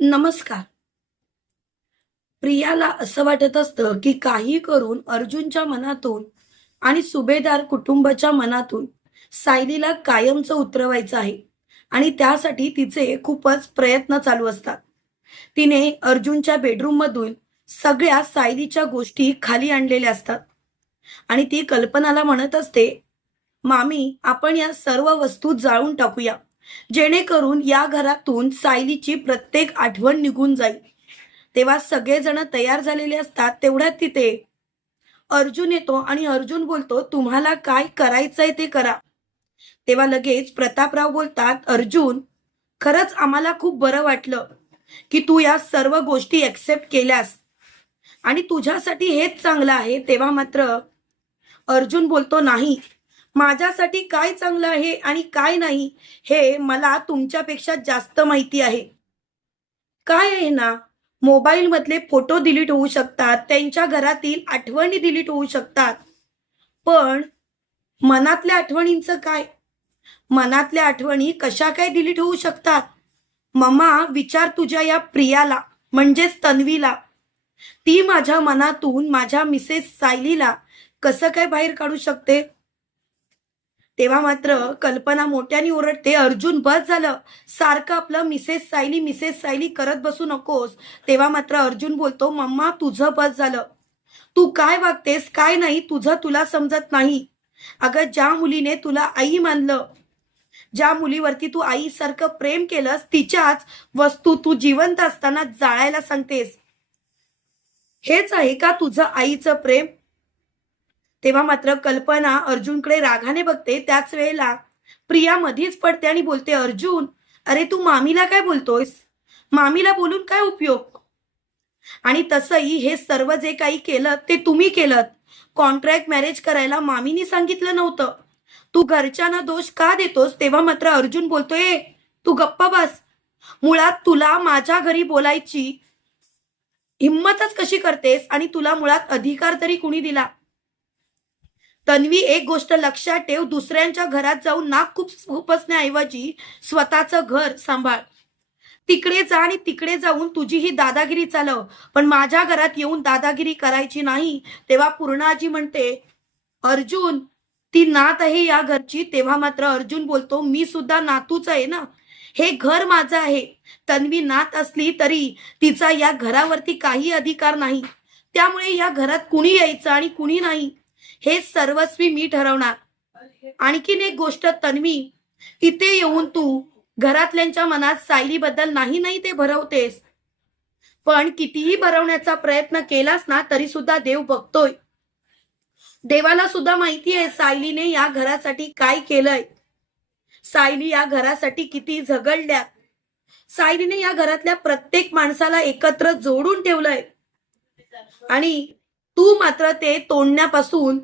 नमस्कार. प्रियाला असं वाटत असतं की काही करून अर्जुनच्या मनातून आणि सुभेदार कुटुंबाच्या मनातून सायलीला कायमचं उतरवायचं आहे आणि त्यासाठी तिचे खूपच प्रयत्न चालू असतात. तिने अर्जुनच्या बेडरूममधून सगळ्या सायलीच्या गोष्टी खाली आणलेल्या असतात. आणि ती कल्पनाला म्हणत असते मामी आपण या सर्व वस्तू जाळून टाकूया. जेणेकरून या घरातून सायलीची प्रत्येक आठवण निघून जाईल. तेव्हा सगळेजण तयार झालेले असतात तेवढ्यात तिथे. अर्जुन येतो आणि अर्जुन बोलतो तुम्हाला काय करायचंय ते करा. तेव्हा लगेच प्रतापराव बोलतात अर्जुन खरंच आम्हाला खूप बरं वाटलं की तू या सर्व गोष्टी एक्सेप्ट केल्यास. आणि तुझ्यासाठी हेच चांगलं आहे. तेव्हा मात्र अर्जुन बोलतो नाही माझ्यासाठी काय चांगलं आहे आणि काय नाही हे मला तुमच्यापेक्षा जास्त माहिती आहे. काय आहे ना? मोबाईलमधले फोटो डिलीट होऊ शकतात त्यांच्या घरातील आठवणी डिलीट होऊ शकतात. पण मनातल्या आठवणींचं काय? मनातल्या आठवणी कशा काय डिलीट होऊ शकतात? ममा विचार तुझ्या या प्रियाला म्हणजेच तन्वीला. ती माझ्या मनातून माझ्या मिसेस सायलीला कसं काय बाहेर काढू शकते? तेव्हा मात्र कल्पना मोठ्याने ओरडते अर्जुन बस झालं. सारखं आपलं मिसेस सायली मिसेस सायली करत बसू नकोस. तेव्हा मात्र अर्जुन बोलतो मम्मा तुझं बस झालं. तू काय वागतेस काय नाही तुझं तुला समजत नाही. अगं ज्या मुलीने तुला आई मानलं ज्या मुलीवरती तू आईसारखं प्रेम केलंस तिच्याच वस्तू तू जिवंत असताना जाळायला सांगतेस. हेच आहे का तुझं आईचं प्रेम? तेव्हा मात्र कल्पना अर्जुनकडे रागाने बघते. त्याच वेळेला प्रिया मध्येच पडते आणि बोलते अर्जुन अरे तू मामीला काय बोलतोयस? मामीला बोलून काय उपयोग? आणि तसंही हे सर्व जे काही केलं ते तुम्ही केलं कॉन्ट्रॅक्ट मॅरेज करायला मामीनी सांगितलं नव्हतं. तू घरच्यांना दोष का देतोस? तेव्हा मात्र अर्जुन बोलतोय तू गप्पा बस. मुळात तुला माझ्या घरी बोलायची हिंमतच कशी करतेस आणि तुला मुळात अधिकार तरी कुणी दिला? तन्वी एक गोष्ट लक्षात ठेव दुसऱ्यांच्या घरात जाऊन नाक खूप खुपसण्याऐवजी स्वतःचं घर सांभाळ. तिकडे जा आणि तिकडे जाऊन तुझी ही दादागिरी चालव. पण माझ्या घरात येऊन दादागिरी करायची नाही. तेव्हा पूर्णाजी म्हणते अर्जुन ती नात आहे या घरची. तेव्हा मात्र अर्जुन बोलतो मी सुद्धा नातूच आहे ना? हे घर माझं आहे. तन्वी नात असली तरी तिचा या घरावरती काही अधिकार नाही. त्यामुळे या घरात कुणी यायचं आणि कुणी नाही. हे सर्वस्वी मी ठरवणार. आणखीन एक गोष्ट तन्वी इथे येऊन तू घरातल्यांच्या मनात सायलीबद्दल नाही नाही ते भरवतेस. पण कितीही भरवण्याचा प्रयत्न केलास ना तरी सुद्धा देव बघतोय. देवाला सुद्धा माहिती आहे सायलीने या घरासाठी काय केलंय. सायली या घरासाठी किती झगडल्या. सायलीने या घरातल्या प्रत्येक माणसाला एकत्र जोडून ठेवलंय. आणि तू मात्र ते तोडण्यापासून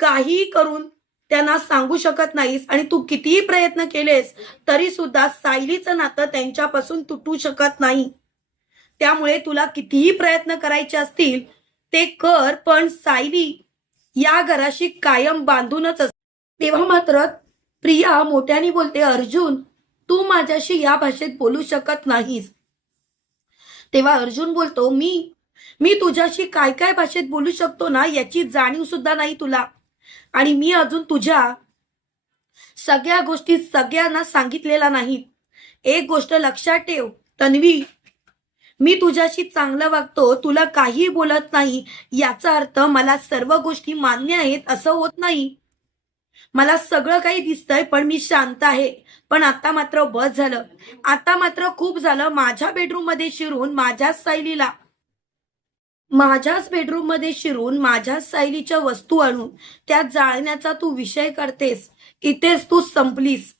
काही करून त्यांना सांगू शकत नाहीस आणि तू कितीही प्रयत्न केलेस तरी सुद्धा सायलीचं नातं त्यांच्यापासून तुटू शकत नाही. त्यामुळे तुला कितीही प्रयत्न करायचे असतील ते कर पण सायली या घराशी कायम बांधूनच असते तेव्हा मात्र प्रिया मोठ्याने बोलते अर्जुन तू माझ्याशी या भाषेत बोलू शकत नाहीस. तेव्हा अर्जुन बोलतो मी मी तुझ्याशी काय काय भाषेत बोलू शकतो ना याची जाणीव सुद्धा नाही तुला. आणि मी अजून तुझ्या सगळ्या गोष्टी सगळ्यांना सांगितलेल्या नाही. एक गोष्ट लक्षात ठेव तन्वी. मी तुझ्याशी चांगलं वागतो तुला काही बोलत नाही. याचा अर्थ मला सर्व गोष्टी मान्य आहेत असं होत नाही. मला सगळं काही दिसतंय पण मी शांत आहे. पण आता मात्र बस झालं. आता मात्र खूप झालं. माझ्या बेडरूममध्ये शिरून माझ्याच सायलीला. माझ्याच बेडरूममध्ये शिरून माझ्याच सायलीच्या वस्तू आणून त्या जाळण्याचा तू विषय करतेस. इथेच तू संपलीस.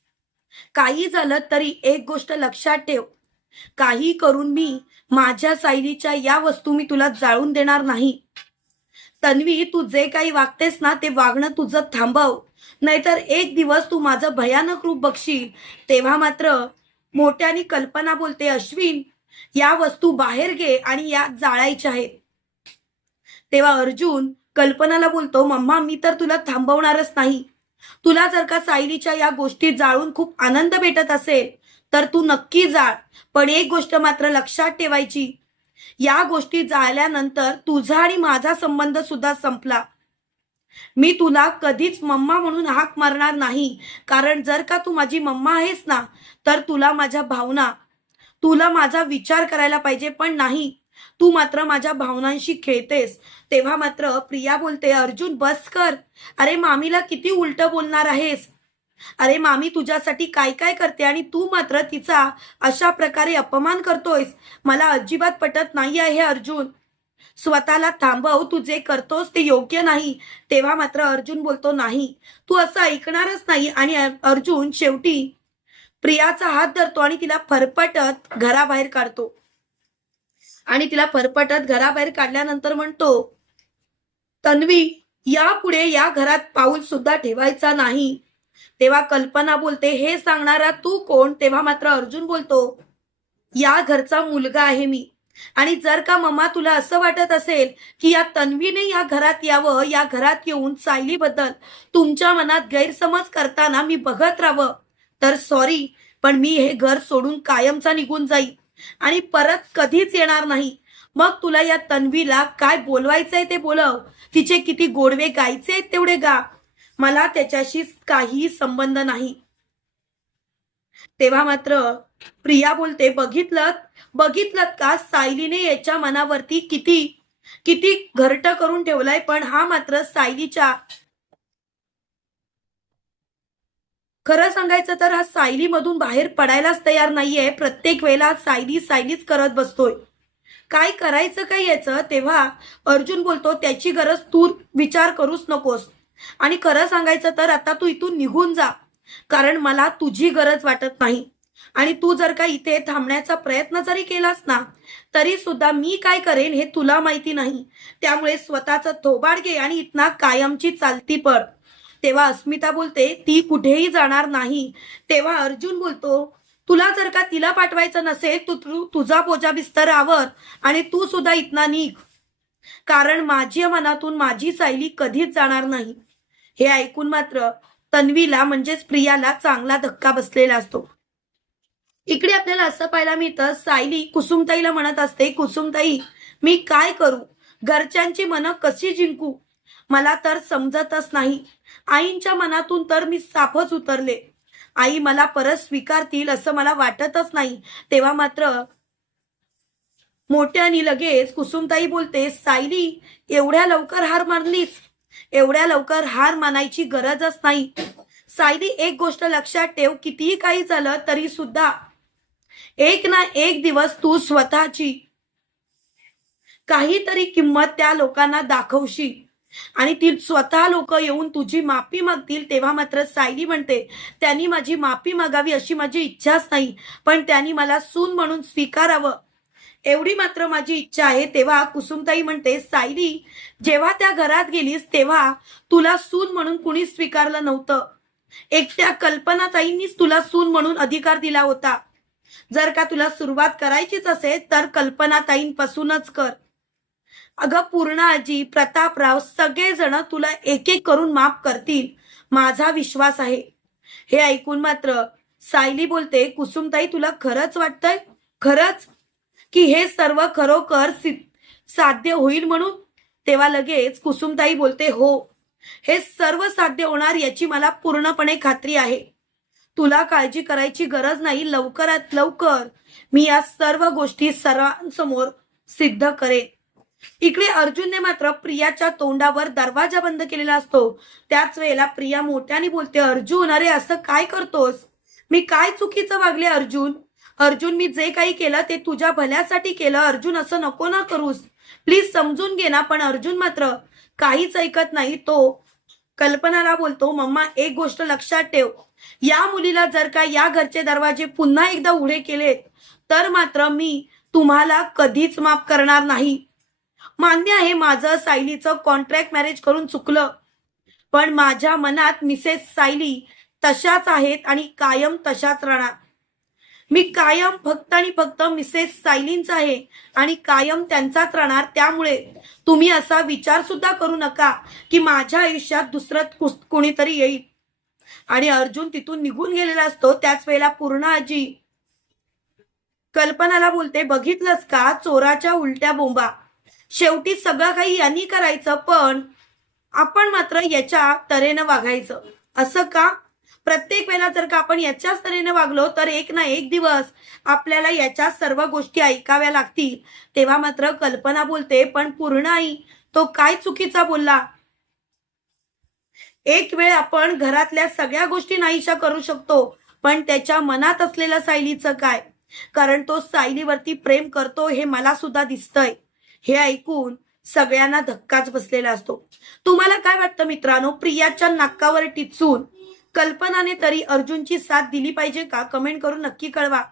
काही झालं तरी एक गोष्ट लक्षात ठेव. काही करून मी माझ्या सायलीच्या या वस्तू मी तुला जाळून देणार नाही. तन्वी तू जे काही वागतेस ना ते वागणं तुझं थांबव. नाहीतर एक दिवस तू माझं भयानक रूप बघशील. तेव्हा मात्र मोठ्याने कल्पना बोलते अश्विन या वस्तू बाहेर घे आणि या जाळायच्या आहेत. तेव्हा अर्जुन कल्पनाला बोलतो मम्मा मी तर तुला थांबवणारच नाही. तुला जर का सायलीच्या या गोष्टी जाळून खूप आनंद भेटत असेल तर तू नक्की जाळ. पण एक गोष्ट मात्र लक्षात ठेवायची. या गोष्टी जाळल्यानंतर तुझा आणि माझा संबंध सुद्धा संपला. मी तुला कधीच मम्मा म्हणून हाक मारणार नाही. कारण जर का तू माझी मम्मा आहेस ना तर तुला माझ्या भावना तुला माझा विचार करायला पाहिजे पण नाही. तू मात्र माझ्या भावनांशी खेळतेस. तेव्हा मात्र प्रिया बोलते अर्जुन बस कर. अरे मामीला किती उलट बोलणार आहेस? अरे मामी तुझ्यासाठी काय काय करते आणि तू मात्र तिचा अशा प्रकारे अपमान करतोयस. मला अजिबात पटत नाही आहे अर्जुन. स्वतःला थांबव तू जे करतोस ते योग्य नाही. तेव्हा मात्र अर्जुन बोलतो नाही. तू असं ऐकणारच नाही आणि अर्जुन शेवटी प्रियाचा हात धरतो आणि तिला फरफटत घराबाहेर काढतो. आणि तिला फरफटत घराबाहेर काढल्यानंतर म्हणतो तन्वी यापुढे या घरात पाऊल सुद्धा ठेवायचा नाही. तेव्हा कल्पना बोलते हे सांगणारा तू कोण? तेव्हा मात्र अर्जुन बोलतो या घरचा मुलगा आहे मी. आणि जर का मम्मा तुला असं वाटत असेल की या तन्वीने या घरात यावं या घरात येऊन सायलीबद्दल तुमच्या मनात गैरसमज करताना मी बघत राहावं तर सॉरी पण मी हे घर सोडून कायमचा निघून जाईल आणि परत कधीच येणार नाही. मग तुला या तन्वीला काय बोलवायचंय ते बोलव. तिचे किती गोडवे गायचे तेवढे गा. मला त्याच्याशी काही संबंध नाही. तेव्हा मात्र प्रिया बोलते बघितलं बघितलं का सायलीने याच्या मनावरती किती किती घरट करून ठेवलाय? पण हा मात्र सायलीच्या खरं सांगायचं तर हा सायलीमधून बाहेर पडायलाच तयार नाहीये. प्रत्येक वेळेला सायली सायलीच करत बसतोय. काय करायचं काय याचं? तेव्हा अर्जुन बोलतो त्याची गरज तू विचार करूच नकोस. आणि खरं सांगायचं तर आता तू इथून निघून जा. कारण मला तुझी गरज वाटत नाही. आणि तू जर का इथे थांबण्याचा प्रयत्न जरी केलास ना तरी सुद्धा मी काय करेन हे तुला माहिती नाही. त्यामुळे स्वतःचं थोबाड घे आणि इथना कायमची चालती पड तेव्हा अस्मिता बोलते ती कुठेही जाणार नाही. तेव्हा अर्जुन बोलतो तुला जर का तिला पाठवायचं नसेल तू तू तुझा बोजा बिस्तर आवर आणि तू सुद्धा इथना निघ. कारण माझ्या मनातून माझी सायली कधीच जाणार नाही. हे ऐकून मात्र तन्वीला म्हणजेच प्रियाला चांगला धक्का बसलेला असतो. इकडे आपल्याला असं पाहायला मिळतं सायली कुसुमताईला म्हणत असते कुसुमताई मी काय करू? घरच्यांची मनं कशी जिंकू? मला तर समजतच नाही. आईंच्या मनातून तर मी साफच उतरले. आई मला परत स्वीकारतील असं मला वाटतच नाही. तेव्हा मात्र मोठ्यानी लगेच कुसुमताई बोलते सायली एवढ्या लवकर हार मानलीस. एवढ्या लवकर हार मानायची गरजच नाही. सायली एक गोष्ट लक्षात ठेव कितीही काही झालं तरी सुद्धा एक ना एक दिवस तू स्वतःची काहीतरी किंमत त्या लोकांना दाखवशील. आणि ती स्वतः लोक येऊन तुझी माफी मागतील तेव्हा मात्र सायली म्हणते त्यांनी माझी माफी मागावी अशी माझी इच्छाच नाही पण त्यांनी मला सून म्हणून स्वीकारावं. एवढी मात्र माझी इच्छा आहे तेव्हा कुसुमताई म्हणते सायली जेव्हा त्या घरात गेलीस तेव्हा तुला सून म्हणून कुणी स्वीकारलं नव्हतं. एकट्या कल्पनाताईंनीच तुला सून म्हणून अधिकार दिला होता. जर का तुला सुरुवात करायचीच असेल तर कल्पनाताईंपासूनच कर. अगं पूर्णाजी प्रतापराव सगळेजण तुला एक एक करून माफ करतील. माझा विश्वास आहे. हे ऐकून मात्र सायली बोलते कुसुमताई तुला खरंच वाटतंय? खरंच? की हे सर्व खरोखर साध्य होईल म्हणून? तेव्हा लगेच कुसुमताई बोलते हो. हे सर्व साध्य होणार याची मला पूर्णपणे खात्री आहे. तुला काळजी करायची गरज नाही. लवकरात लवकर मी या सर्व गोष्टी सर्वांसमोर सिद्ध करेन. इकडे अर्जुनने मात्र प्रियाच्या तोंडावर दरवाजा बंद केलेला असतो. त्याच वेळेला प्रिया मोठ्याने बोलते अर्जुन अरे असं काय करतोस? मी काय चुकीचं वागले अर्जुन? अर्जुन मी जे काही केलं ते तुझ्या भल्यासाठी केलं. अर्जुन असं नको ना करूस. प्लीज समजून घे ना पण अर्जुन मात्र काहीच ऐकत नाही. तो कल्पनाला बोलतो मम्मा एक गोष्ट लक्षात ठेव. या मुलीला जर का या घरचे दरवाजे पुन्हा एकदा उघडे केलेत तर मात्र मी तुम्हाला कधीच माफ करणार नाही. मान्य आहे माझं सायलीचं कॉन्ट्रॅक्ट मॅरेज करून चुकलं. पण माझ्या मनात मिसेस सायली तशाच आहेत आणि कायम तशाच राहणार. मी कायम फक्त आणि फक्त मिसेस सायलींच आहे आणि कायम त्यांचाच राहणार. त्यामुळे तुम्ही असा विचार सुद्धा करू नका की माझ्या आयुष्यात दुसरं कोणीतरी येईल. आणि अर्जुन तिथून निघून गेलेला असतो. त्याच वेळेला पूर्ण आजी कल्पनाला बोलते बघितलंस का? चोराच्या उलट्या बोंबा. शेवटी सगळं काही यांनी करायचं पण आपण मात्र याच्या तऱ्हेनं वागायचं. असं का? प्रत्येक वेळेला जर का आपण याच्याच तऱ्हेने वागलो तर एक ना एक दिवस आपल्याला याच्या सर्व गोष्टी ऐकाव्या लागतील. तेव्हा मात्र कल्पना बोलते पण पूर्ण आई तो काय चुकीचा बोलला? एक वेळ आपण घरातल्या सगळ्या गोष्टी नाहीशा करू शकतो पण त्याच्या मनात असलेलं सायलीचं काय? कारण तो सायलीवरती प्रेम करतो हे मला सुद्धा दिसतंय. हे ऐकून सगळ्यांना धक्काच बसलेला असतो. तुम्हाला काय वाटतं मित्रांनो? प्रियाच्या नाकावर टिचून कल्पनाने तरी अर्जुनची साथ दिली पाहिजे का? कमेंट करून नक्की कळवा.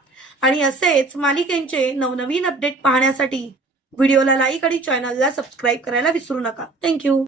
आणि असेच मालिकेंचे नवनवीन अपडेट पाहण्यासाठी व्हिडिओला लाईक आणि चॅनलला सबस्क्राईब करायला विसरू नका. थँक्यू